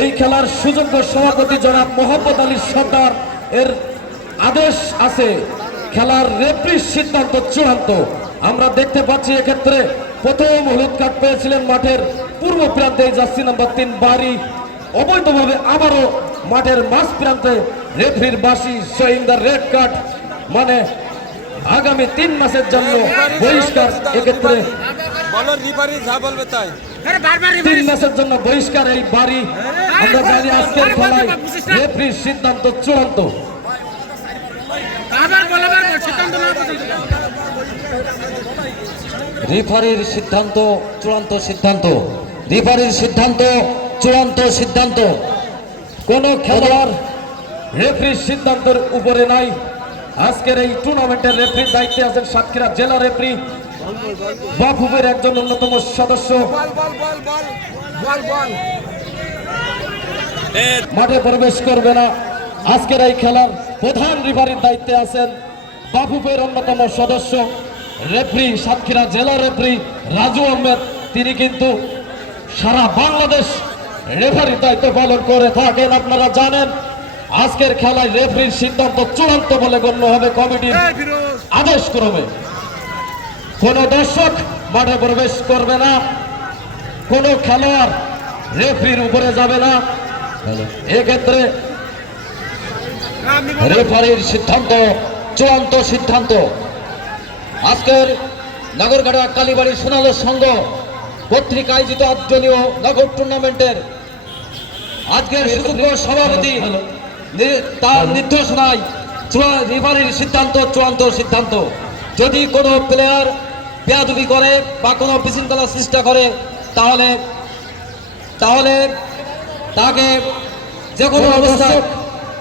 এই খেলার সুযোগ্য সভাপতি জনাব মোহাম্মদ আলী সর্দার এর আদেশ আছে। খেলার রেফরির সিদ্ধান্ত চূড়ান্ত। আমরা দেখতে পাচ্ছি এক্ষেত্রে প্রথম হলুদ কার্ড পেয়েছিলেন মাঠের পূর্ব প্রান্তে জার্সি নাম্বার তিন বাড়ি। অবৈধভাবে আবারও মাঠের মাঝ প্রান্তে রেফরির বাসি শোয়িং দ্য রেড কার্ড মানে আগামী তিন মাসের জন্য বহিষ্কার এক্ষেত্রে বলো রিফারি যা বলবে তাই। তিন মাসের জন্য বহিষ্কার এই বাড়ি। আমরা জানি আজকের খেলায় রেফরির সিদ্ধান্ত চূড়ান্ত। রেফারির সিদ্ধান্ত চূড়ান্ত সিদ্ধান্ত। রেফারির সিদ্ধান্ত চূড়ান্ত সিদ্ধান্ত। কোন খেলোয়াড় রেফরির সিদ্ধান্তের উপরে নাই। আজকের এই টুর্নামেন্টের রেফরির দায়িত্বে আছেন সাতক্ষীরা জেলা রেফরি বাফুবের একজন অন্যতম সদস্য। মাঠে প্রবেশ করবে না। আজকের এই খেলার প্রধান রেফারির দায়িত্বে আছেন বাফুবের অন্যতম সদস্য রেফরি সাতক্ষীরা জেলা রেফরি রাজু আহমেদ। তিনি কিন্তু সারা বাংলাদেশ রেফারির দায়িত্ব পালন করে থাকেন আপনারা জানেন। আজকের খেলায় রেফরির সিদ্ধান্ত চূড়ান্ত বলে গণ্য হবে কমিটির আদেশ ক্রমে কোন দর্শক মাঠে প্রবেশ করবে না। কোন খেলোয়াড় রেফরির উপরে যাবে না। এক্ষেত্রে রেফারির সিদ্ধান্ত চূড়ান্ত সিদ্ধান্ত। আজকের নগরঘাটা কালীবাড়ি সোনালো সংঘ কর্তৃক আয়োজিত আটজনীয় নগর টুর্নামেন্টের আজকের সুযোগ্য সভাপতি তার নির্দেশনায় রেফারির সিদ্ধান্ত চূড়ান্ত সিদ্ধান্ত। যদি কোনো প্লেয়ার বেয়াদবি করে বা কোনো বিশৃঙ্খলা সৃষ্টি করে তাহলে তাহলে তাকে যে কোনো অবস্থায়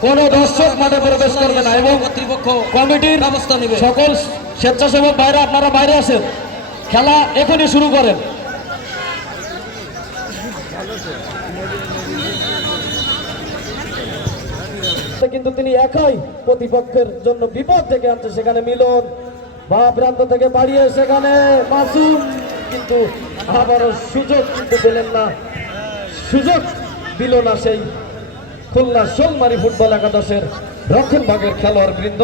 কোন দর্শক মাঠে প্রবেশ করবে না এবং কর্তৃপক্ষ কমিটির ব্যবস্থা নেবে। সকল স্বেচ্ছাসেবক বাইরে আপনারা বাইরে আসেন। খেলা এখনই শুরু করেন। কিন্তু তিনি একাই প্রতিপক্ষের জন্য বিপদ ডেকে আনছে সেখানে মিলন বা প্রান্ত থেকে বাড়িয়ে সেখানে মাসুম, কিন্তু আবারও সুযোগ কিন্তু পেলেন না। সুযোগ দিল না সেই খুলনা শোলমারি ফুটবল একাদশের রক্ষণ ভাগের খেলোয়াড় বৃন্দ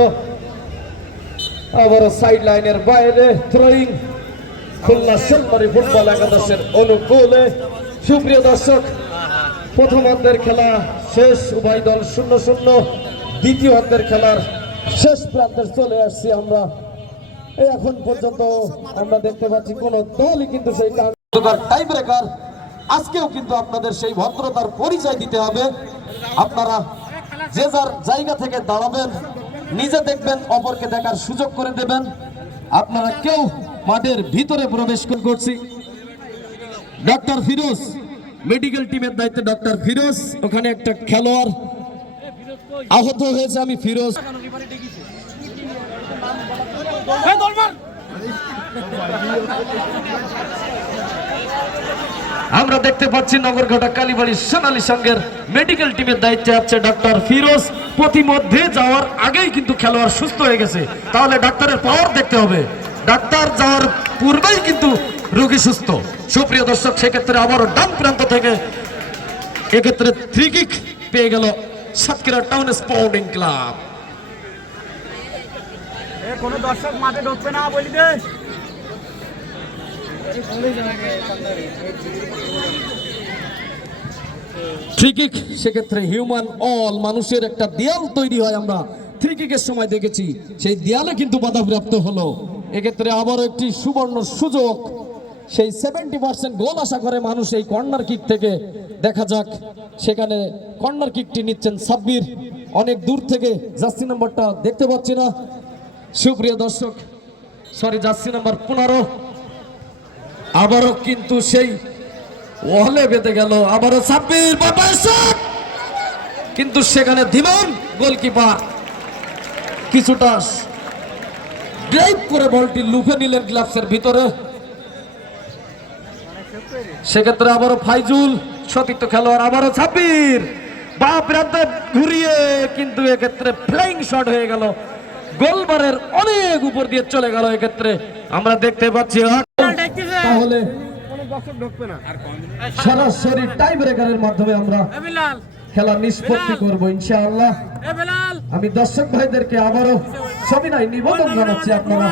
আবারও সাইড লাইনের বাইরে থ্রোয়িং খুলনা শোলমারি ফুটবল একাদশের অনুকূলে। সুপ্রিয় দর্শক প্রথম অর্ধের খেলা শেষ, উভয় দল শূন্য শূন্য। দ্বিতীয় অর্ধের খেলার শেষ প্রান্তে চলে আসছি আমরা। এখন পর্যন্ত আমরা দেখতে পাচ্ছি কোন দলই কিন্তু সেই টাই ব্রেকার আজকেও কিন্তু আপনাদের সেই ভদ্রতার পরিচয় দিতে হবে। আপনারা যে যার জায়গা থেকে দাঁড়াবেন, নিজে দেখবেন, অপরকে দেখার সুযোগ করে দেবেন। আপনারা কেউ মাঠের ভিতরে প্রবেশ করছি। ডক্টর ফিরোজ মেডিকেল টিমের দায়িত্বে ডক্টর ফিরোজ ওখানে একটা খেলোয়াড় আহত হয়েছে, আমি ফিরোজ আমরা দেখতে পাচ্ছি নগরঘাটা কালীবাড়ি সোনালী সংঘের মেডিকেল টিমের দায়িত্বে আছে ডাক্তার ফিরোজ। প্রতিমধ্যে যাওয়ার আগেই কিন্তু খেলোয়াড় সুস্থ হয়ে গেছে। তাহলে ডাক্তারের পাওয়ার দেখতে হবে। ডাক্তার যাওয়ার পূর্বেই কিন্তু রোগী সুস্থ। সুপ্রিয় দর্শক, সেক্ষেত্রে আবারও ডান প্রান্ত থেকে এক্ষেত্রে থ্রি কিক পেয়ে গেল সাতক্ষীরা টাউন স্পোর্টিং ক্লাব কোনো দর্শক মাঠে না বলি দে। থ্রি কিক সেক্ষেত্রে হিউম্যান অল মানুষের একটা দেয়াল তৈরি হয় আমরা। থ্রি কিকের সময় দেখেছি, সেই দেয়ালে কিন্তু বাধাপ্রাপ্ত হলো। এক্ষেত্রে আবারও একটি সুবর্ণ সুযোগ। সেই সেভেন্টি পার্সেন্ট গোল আশা করে মানুষ এই কর্নার কিক থেকে। দেখা যাক, সেখানে কর্নার কিকটি নিচ্ছেন সাব্বির। অনেক দূর থেকে জার্সি নাম্বারটা দেখতে পাচ্ছি না। সুপ্রিয় দর্শক সরি জার্সি নাম্বার পনেরো। আবারও কিন্তু সেই ওয়ালে বেঁধে গেল, আবারও ছাব্বিশ কিন্তু সেখানে ধীমান গোলকিপার কিছুটা ড্রাইভ করে বলটি লুফে নিলেন গ্লাভসের ভিতরে। সেক্ষেত্রে আবারও ফাইজুল, সতীর্থ খেলোয়াড়, আবারও ছাব্বির বা প্রান্তে ঘুরিয়ে কিন্তু এক্ষেত্রে ফ্লাইং শট হয়ে গেল। গোলবারের অনেক উপর দিয়ে চলে গেল এক্ষেত্রে। আমরা দেখতে পাচ্ছি তাহলে সরাসরি টাই ব্রেকারের মাধ্যমে আমরা খেলা নিষ্পত্তি করব ইনশাআল্লাহ। আমি দর্শক ভাইদেরকে আবারও সবিনয় নিবেদন জানাচ্ছি আপনারা।